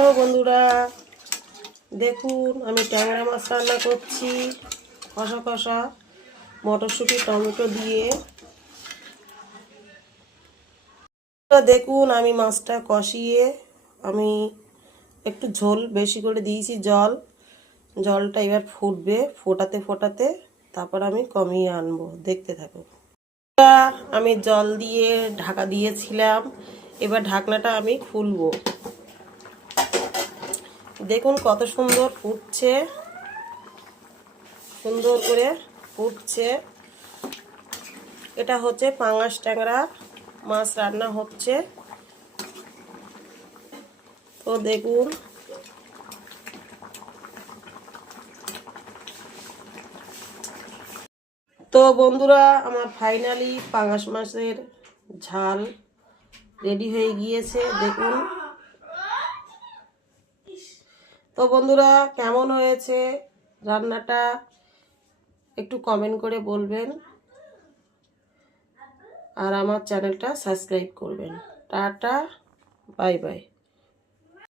Hello বন্ধুরা, দেখুন আমি ট্যাংরা মাছ রান্না করছি কষা কষা মটরশুঁটি টমেটো দিয়ে। দেখুন আমি মাছটা কষিয়ে আমি একটু ঝোল বেশি করে দিয়েছি। জলটা এবার ফুটবে, ফোটাতে ফোটাতে তারপর আমি কমিয়ে আনবো, দেখতে থাকো। আমি জল দিয়ে ঢাকা দিয়েছিলাম, এবার ঢাকনাটা আমি খুলবো। দেখুন কত সুন্দর ফুটছে, সুন্দর করে ফুটছে। এটা হচ্ছে পাঙাশ ট্যাংরা মাছ রান্না হচ্ছে। তো দেখুন তো বন্ধুরা, আমার ফাইনালি পাঙাশ মাছের ঝাল রেডি হয়ে গিয়েছে। দেখুন তো বন্ধুরা, কেমন হয়েছে রান্নাটা একটু কমেন্ট করে বলবেন, আর আমার চ্যানেলটা সাবস্ক্রাইব করবেন। Tata, bye bye.